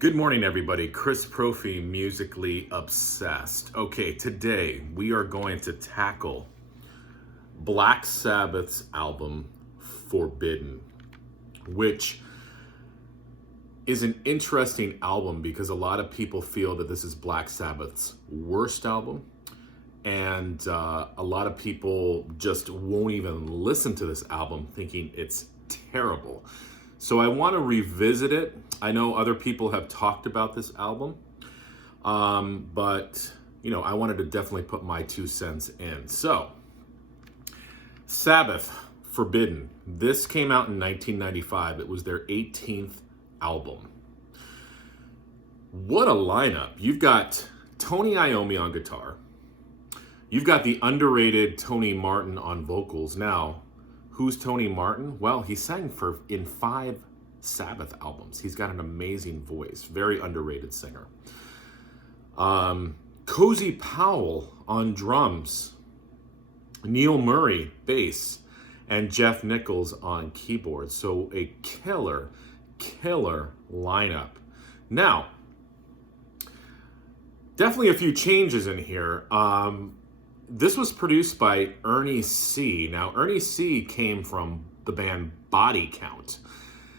Good morning, everybody. Chris Profi, Musically Obsessed. Okay, today we are going to tackle Black Sabbath's album, Forbidden, which is an interesting album because a lot of people feel that this is Black Sabbath's worst album, and a lot of people just won't even listen to this album thinking it's terrible. So I want to revisit it. I know other people have talked about this album, but I wanted to definitely put my 2 cents in. So, Sabbath, Forbidden. This came out in 1995. It was their 18th album. What a lineup. You've got Tony Iommi on guitar. You've got the underrated Tony Martin on vocals. Now, who's Tony Martin? Well, he sang in 5 Sabbath albums. He's got an amazing voice, very underrated singer. Cozy Powell on drums, Neil Murray bass, and Jeff Nichols on keyboards. So a killer lineup. Now, definitely a few changes in here. This was produced by Ernie C. Now, Ernie C. came from the band Body Count.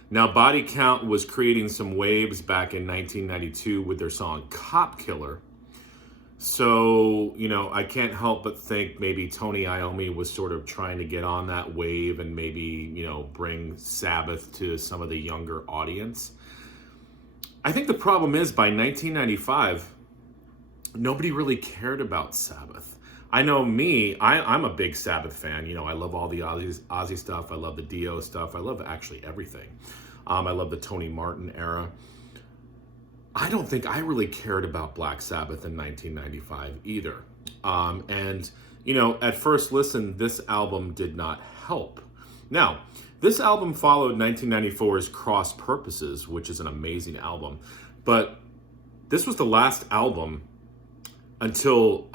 Now, Body Count was creating some waves back in 1992 with their song Cop Killer. So, I can't help but think maybe Tony Iommi was sort of trying to get on that wave and maybe, bring Sabbath to some of the younger audience. I think the problem is by 1995, nobody really cared about Sabbath. I know me, I'm a big Sabbath fan. I love all the Ozzy stuff. I love the Dio stuff. I love actually everything. I love the Tony Martin era. I don't think I really cared about Black Sabbath in 1995 either. At first listen, this album did not help. Now, this album followed 1994's Cross Purposes, which is an amazing album. But this was the last album until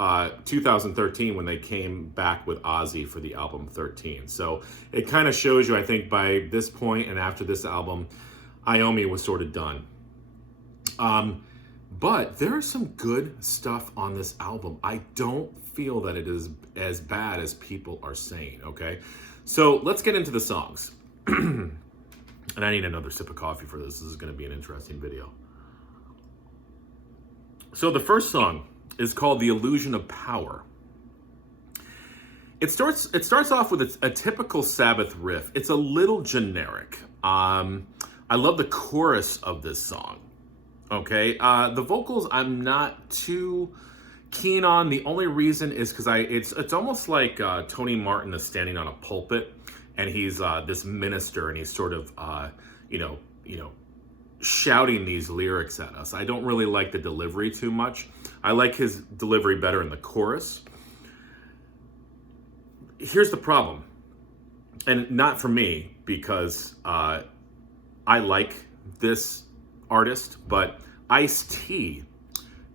2013 when they came back with Ozzy for the album 13. So it kind of shows you, I think, by this point and after this album, Iommi was sort of done. But there's some good stuff on this album. I don't feel that it is as bad as people are saying, okay? So let's get into the songs. And I need another sip of coffee for this. This is going to be an interesting video. So the first song is called The Illusion of Power. It starts off with a typical Sabbath riff. It's a little generic. I love the chorus of this song. Okay, the vocals I'm not too keen on. The only reason is because it's almost like Tony Martin is standing on a pulpit, and he's this minister, and he's sort of shouting these lyrics at us. I don't really like the delivery too much. I like his delivery better in the chorus. Here's the problem, and not for me, because I like this artist, but Ice-T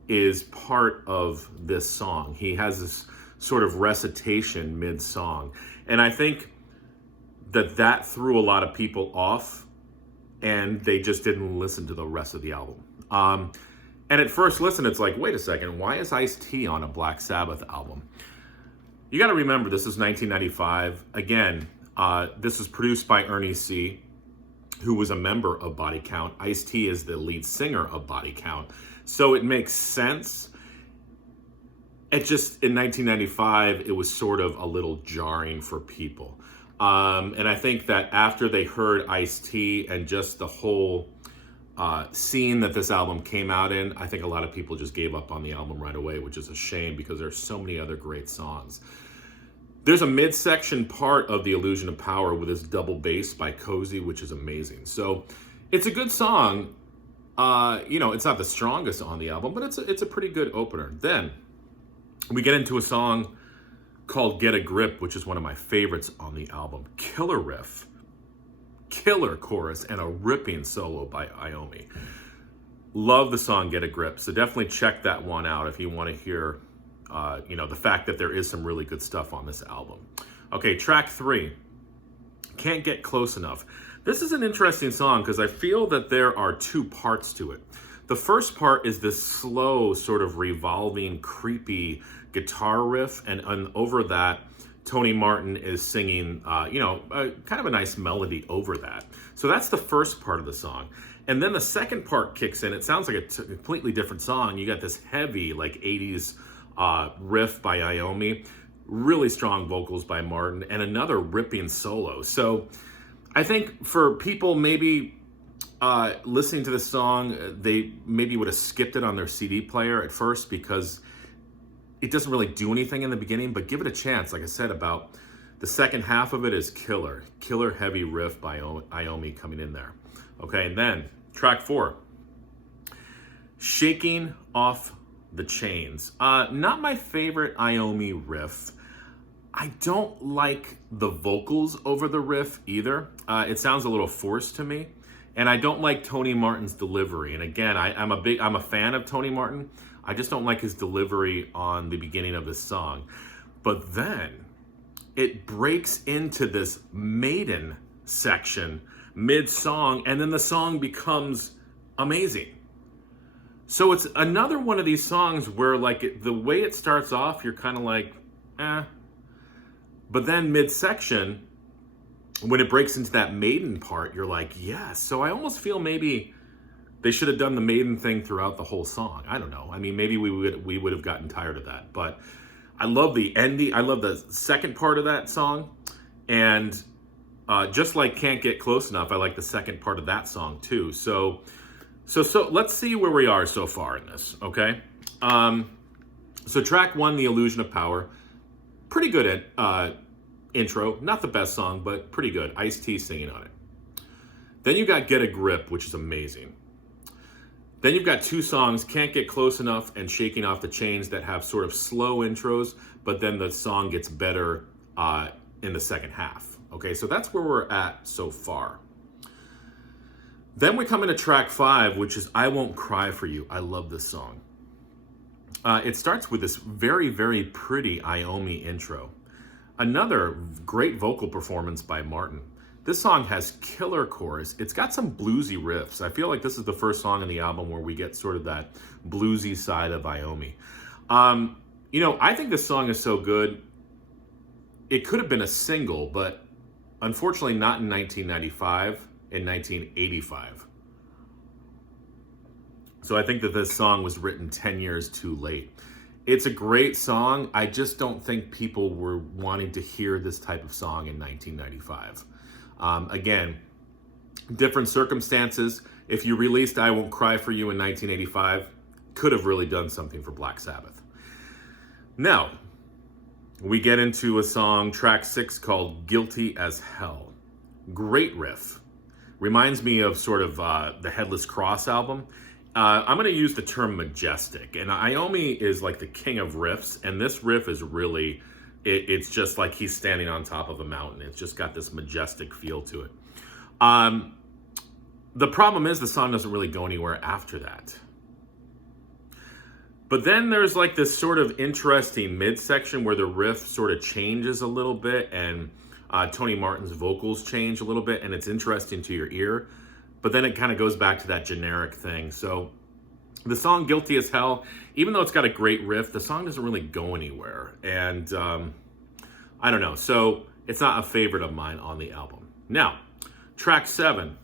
is part of this song. He has this sort of recitation mid-song, and I think that threw a lot of people off, and they just didn't listen to the rest of the album. And at first listen, it's like, wait a second, why is Ice-T on a Black Sabbath album? You got to remember, this is 1995. Again, this was produced by Ernie C., who was a member of Body Count. Ice-T is the lead singer of Body Count. So it makes sense. It just, in 1995, it was sort of a little jarring for people. And I think that after they heard Ice-T and just the whole scene that this album came out in, I think a lot of people just gave up on the album right away, which is a shame because there's so many other great songs. There's a midsection part of The Illusion of Power with this double bass by Cozy, which is amazing. So it's a good song. It's not the strongest on the album, but it's a pretty good opener. Then we get into a song called Get a Grip, which is one of my favorites on the album. Killer riff, killer chorus, and a ripping solo by Iommi. Love the song Get a Grip. So definitely check that one out if you want to hear the fact that there is some really good stuff on this album. Okay, track 3, Can't Get Close Enough. This is an interesting song because I feel that there are 2 parts to it. The first part is this slow, sort of revolving, creepy guitar riff, and over that, Tony Martin is singing, kind of a nice melody over that. So that's the first part of the song. And then the second part kicks in. It sounds like a completely different song. You got this heavy, like 80s riff by Iommi, really strong vocals by Martin, and another ripping solo. So I think for people maybe listening to this song, they maybe would have skipped it on their CD player at first because it doesn't really do anything in the beginning, but give it a chance. Like I said, about the second half of it is killer heavy riff by Iommi coming in there. Okay, and then track 4, Shaking Off the Chains. Not my favorite Iommi riff. I don't like the vocals over the riff either. It sounds a little forced to me. And I don't like Tony Martin's delivery. And again, I'm a fan of Tony Martin. I just don't like his delivery on the beginning of this song. But then it breaks into this maiden section mid-song, and then the song becomes amazing. So it's another one of these songs where the way it starts off, you're kind of like, eh. But then mid-section, when it breaks into that maiden part, you're like, yes. So I almost feel maybe they should have done the maiden thing throughout the whole song. I don't know. I mean, maybe we would have gotten tired of that. But I love the ending. I love the second part of that song. And just like Can't Get Close Enough, I like the second part of that song too. So let's see where we are so far in this, okay? So track 1, The Illusion of Power. Pretty good intro. Not the best song, but pretty good. Ice-T singing on it. Then you got Get a Grip, which is amazing. Then you've got 2 songs, Can't Get Close Enough and Shaking Off the Chains, that have sort of slow intros, but then the song gets better in the second half. Okay, so that's where we're at so far. Then we come into track 5, which is I Won't Cry For You. I love this song. It starts with this very, very pretty Iommi intro. Another great vocal performance by Martin. This song has killer chorus. It's got some bluesy riffs. I feel like this is the first song in the album where we get sort of that bluesy side of Iommi. I think this song is so good. It could have been a single, but unfortunately not in 1995, in 1985. So I think that this song was written 10 years too late. It's a great song. I just don't think people were wanting to hear this type of song in 1995. Again, different circumstances. If you released I Won't Cry For You in 1985, could have really done something for Black Sabbath. Now, we get into a song, track 6, called Guilty as Hell. Great riff. Reminds me of sort of the Headless Cross album. I'm going to use the term majestic. And Iommi is like the king of riffs. And this riff is really, it's just like he's standing on top of a mountain. It's just got this majestic feel to it. The problem is the song doesn't really go anywhere after that. But then there's like this sort of interesting midsection where the riff sort of changes a little bit and Tony Martin's vocals change a little bit, and it's interesting to your ear. But then it kind of goes back to that generic thing. So the song Guilty as Hell, even though it's got a great riff, the song doesn't really go anywhere. And I don't know. So it's not a favorite of mine on the album. Now, track 7,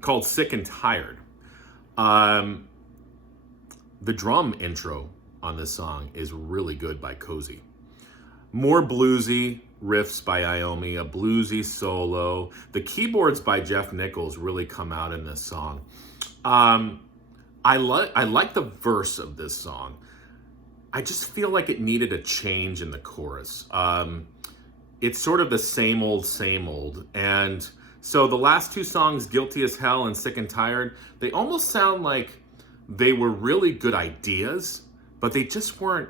called Sick and Tired. The drum intro on this song is really good by Cozy. More bluesy riffs by Iommi, a bluesy solo. The keyboards by Jeff Nichols really come out in this song. I like the verse of this song. I just feel like it needed a change in the chorus. It's sort of the same old. And so the last 2 songs, Guilty as Hell and Sick and Tired, they almost sound like they were really good ideas, but they just weren't,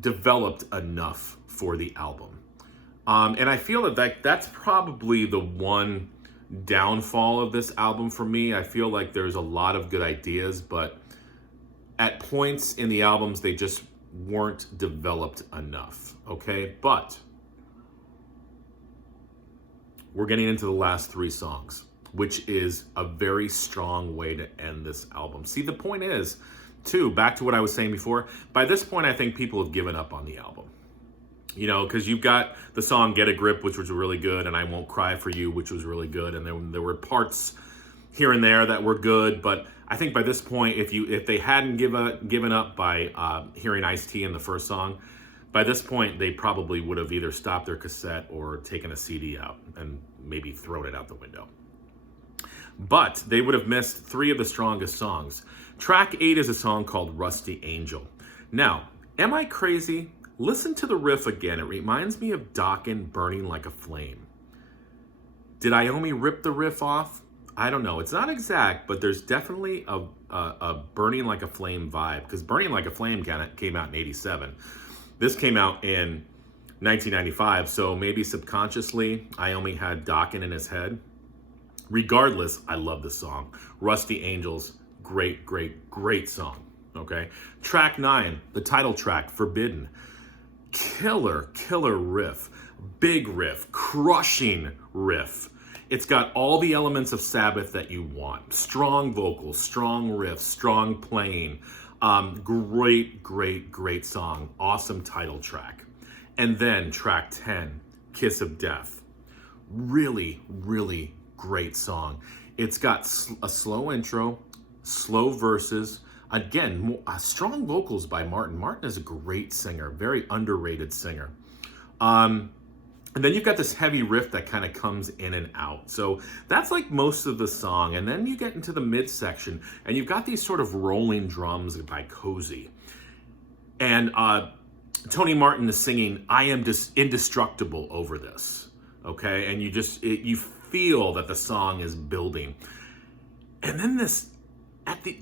developed enough for the album. And I feel that that's probably the one downfall of this album for me. I feel like there's a lot of good ideas, but at points in the albums, they just weren't developed enough, okay? But we're getting into the last 3 songs. which is a very strong way to end this album. See, the point is, too, back to what I was saying before, by this point, I think people have given up on the album. You know, because you've got the song Get a Grip, which was really good, and I Won't Cry for You, which was really good, and there were parts here and there that were good, but I think by this point, if they hadn't given up by hearing Ice-T in the first song, by this point, they probably would have either stopped their cassette or taken a CD out and maybe thrown it out the window. But they would have missed 3 of the strongest songs. Track 8 is a song called Rusty Angel. Now, am I crazy? Listen to the riff again. It reminds me of Dokken Burning Like a Flame. Did Iommi rip the riff off? I don't know. It's not exact, but there's definitely a Burning Like a Flame vibe, because Burning Like a Flame came out in 87. This came out in 1995, so maybe subconsciously Iommi had Dokken in his head. Regardless, I love this song. Rusty Angels, great, great, great song. Okay. Track 9, the title track, Forbidden. Killer riff. Big riff. Crushing riff. It's got all the elements of Sabbath that you want. Strong vocals, strong riffs, strong playing. Great song. Awesome title track. And then track 10, Kiss of Death. Really great song. It's got a slow intro, slow verses. Again, strong vocals by Martin. Martin is a great singer, very underrated singer. And then you've got this heavy riff that kind of comes in and out. So that's like most of the song. And then you get into the midsection, and you've got these sort of rolling drums by Cozy. And Tony Martin is singing, I am indestructible over this. Okay? And you feel that the song is building. And then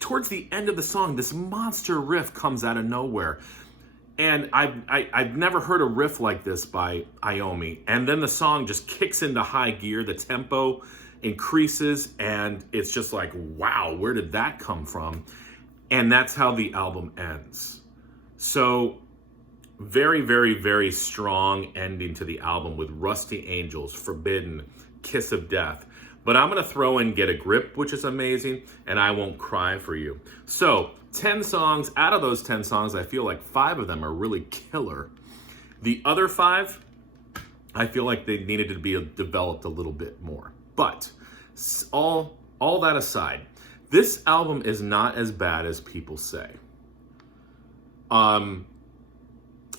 towards the end of the song, this monster riff comes out of nowhere. And I've never heard a riff like this by Iommi. And then the song just kicks into high gear. The tempo increases, and it's just like, wow, where did that come from? And that's how the album ends. So very strong ending to the album with Rusty Angels, Forbidden, Kiss of Death. But I'm going to throw in Get a Grip, which is amazing, and I Won't Cry for You. So 10 songs. Out of those 10 songs, I feel like 5 of them are really killer. The other 5, I feel like they needed to be developed a little bit more. But all that aside, this album is not as bad as people say.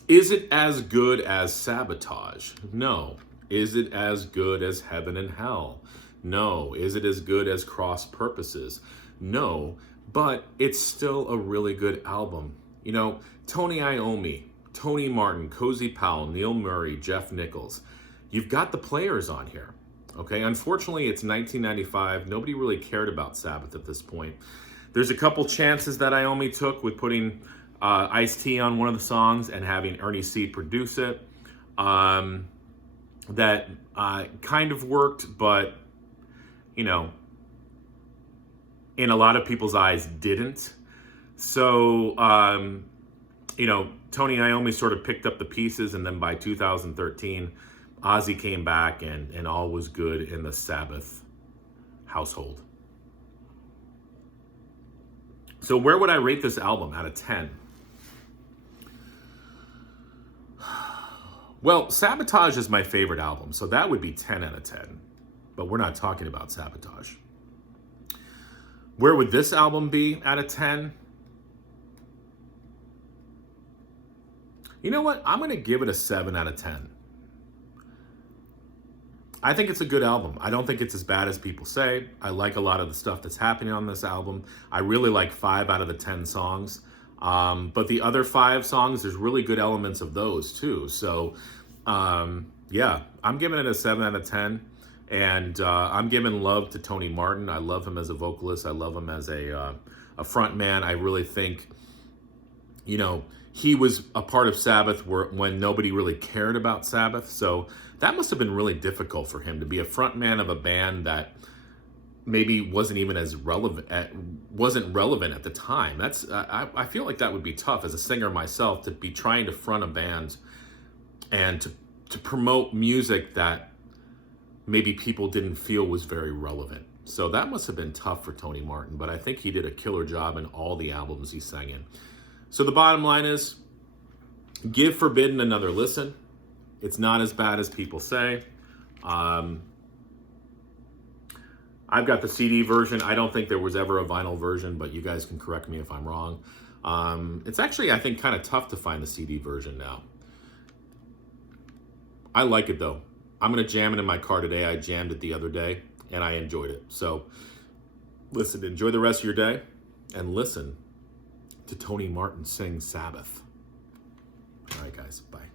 Is it as good as Sabotage? No. Is it as good as Heaven and Hell? No. Is it as good as Cross Purposes? No. But it's still a really good album. You know, Tony Iommi, Tony Martin, Cozy Powell, Neil Murray, Jeff Nichols. You've got the players on here. Okay, unfortunately, it's 1995. Nobody really cared about Sabbath at this point. There's a couple chances that Iommi took with putting Ice-T on one of the songs and having Ernie C produce it. That kind of worked, but, you know, in a lot of people's eyes, didn't. So, you know, Tony Iommi sort of picked up the pieces, and then by 2013, Ozzy came back, and all was good in the Sabbath household. So where would I rate this album out of 10? Well, Sabotage is my favorite album, so that would be 10 out of 10. But we're not talking about Sabotage. Where would this album be out of 10? You know what? I'm going to give it a 7 out of 10. I think it's a good album. I don't think it's as bad as people say. I like a lot of the stuff that's happening on this album. I really like 5 out of the 10 songs. But the other 5 songs, there's really good elements of those too. So, yeah, I'm giving it a 7 out of 10. And I'm giving love to Tony Martin. I love him as a vocalist. I love him as a front man. I really think, you know, he was a part of Sabbath when nobody really cared about Sabbath. So that must have been really difficult for him to be a front man of a band that maybe wasn't even as relevant, wasn't relevant at the time. I feel like that would be tough as a singer myself, to be trying to front a band and to promote music that maybe people didn't feel was very relevant. So that must have been tough for Tony Martin, but I think he did a killer job in all the albums he sang in. So the bottom line is, give Forbidden another listen. It's not as bad as people say. I've got the CD version. I don't think there was ever a vinyl version, but you guys can correct me if I'm wrong. It's actually, I think, kind of tough to find the CD version now. I like it, though. I'm going to jam it in my car today. I jammed it the other day, and I enjoyed it. So, listen, enjoy the rest of your day, and listen to Tony Martin sing Sabbath. All right, guys. Bye.